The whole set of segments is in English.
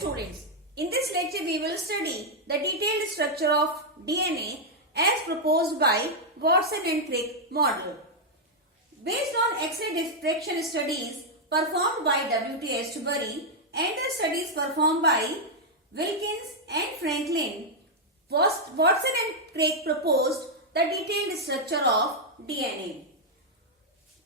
students, in this lecture we will study the detailed structure of DNA as proposed by Watson and Crick model. Based on X-ray diffraction studies performed by W.T. Astbury and the studies performed by Wilkins and Franklin, Watson and Crick proposed the detailed structure of DNA.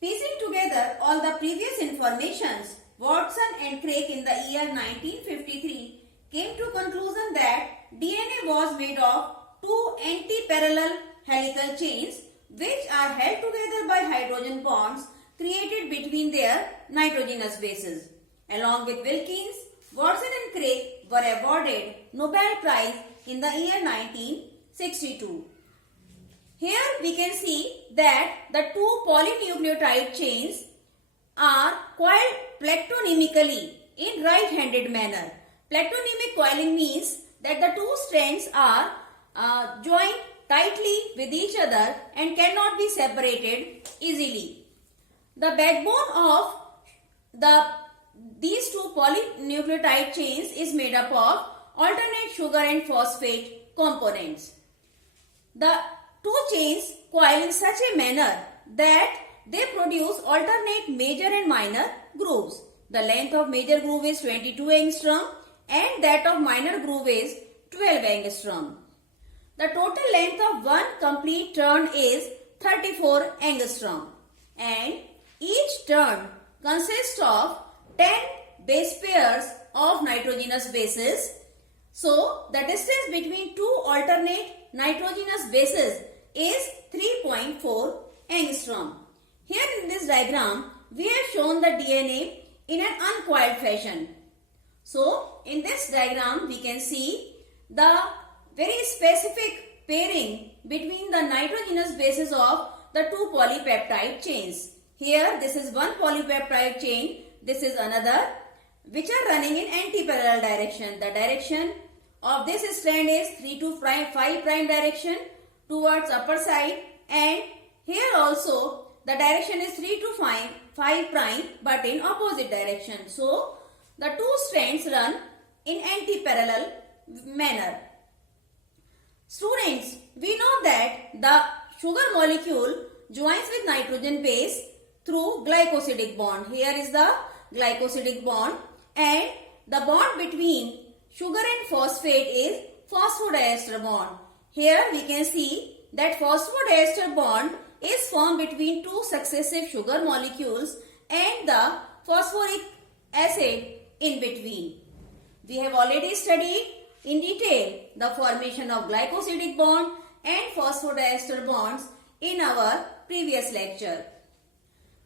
Piecing together all the previous informations, Watson and Crick in the year 1953 came to conclusion that DNA was made of two anti-parallel helical chains which are held together by hydrogen bonds created between their nitrogenous bases. Along with Wilkins, Watson and Crick were awarded Nobel Prize in the year 1962. Here we can see that the two polynucleotide chains are coiled platonimically in right-handed manner. Platonymic coiling means that the two strands are joined tightly with each other and cannot be separated easily. The backbone of these two polynucleotide chains is made up of alternate sugar and phosphate components. The two chains coil in such a manner that they produce alternate major and minor grooves. The length of major groove is 22 angstrom and that of minor groove is 12 angstrom. The total length of one complete turn is 34 angstrom and each turn consists of 10 base pairs of nitrogenous bases. So, the distance between two alternate nitrogenous bases is 3.4 angstrom. Here in this diagram, we have shown the DNA in an uncoiled fashion. So, in this diagram, we can see the very specific pairing between the nitrogenous bases of the two polypeptide chains. Here, this is one polypeptide chain, this is another, which are running in anti-parallel direction. The direction of this strand is 3 to 5 prime direction towards upper side, and here also the direction is 3 to 5 prime but in opposite direction. So, the two strands run in anti-parallel manner. Students, we know that the sugar molecule joins with nitrogen base through glycosidic bond. Here is the glycosidic bond and the bond between sugar and phosphate is phosphodiester bond. Here we can see that phosphodiester bond is formed between two successive sugar molecules and the phosphoric acid in between. We have already studied in detail the formation of glycosidic bond and phosphodiester bonds in our previous lecture.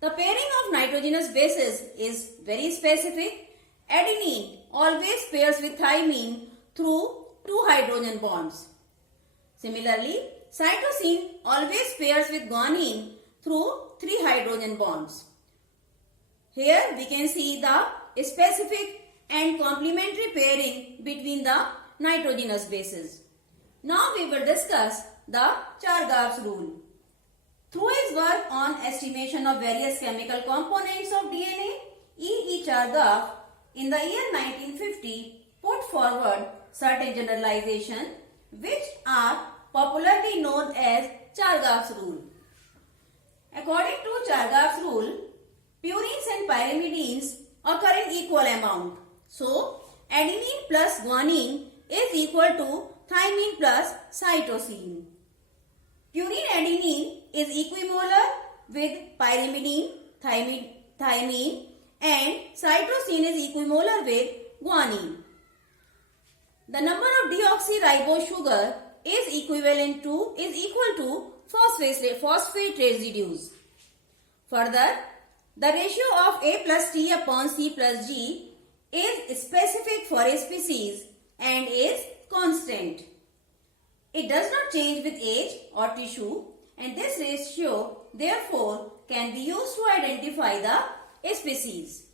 The pairing of nitrogenous bases is very specific. Adenine always pairs with thymine through two hydrogen bonds. Similarly, cytosine always pairs with guanine through 3 hydrogen bonds. Here we can see the specific and complementary pairing between the nitrogenous bases. Now we will discuss the Chargaff's rule. Through his work on estimation of various chemical components of DNA, E. Chargaff in the year 1950 put forward certain generalizations which are popularly known as Chargaff's rule. According to Chargaff's rule, purines and pyrimidines occur in equal amount. So, adenine plus guanine is equal to thymine plus cytosine. Purine adenine is equimolar with pyrimidine, thymine, and cytosine is equimolar with guanine. The number of deoxyribose sugar is equal to phosphate residues. Further, the ratio of A plus T upon C plus G is specific for a species and is constant. It does not change with age or tissue, and this ratio therefore can be used to identify the species.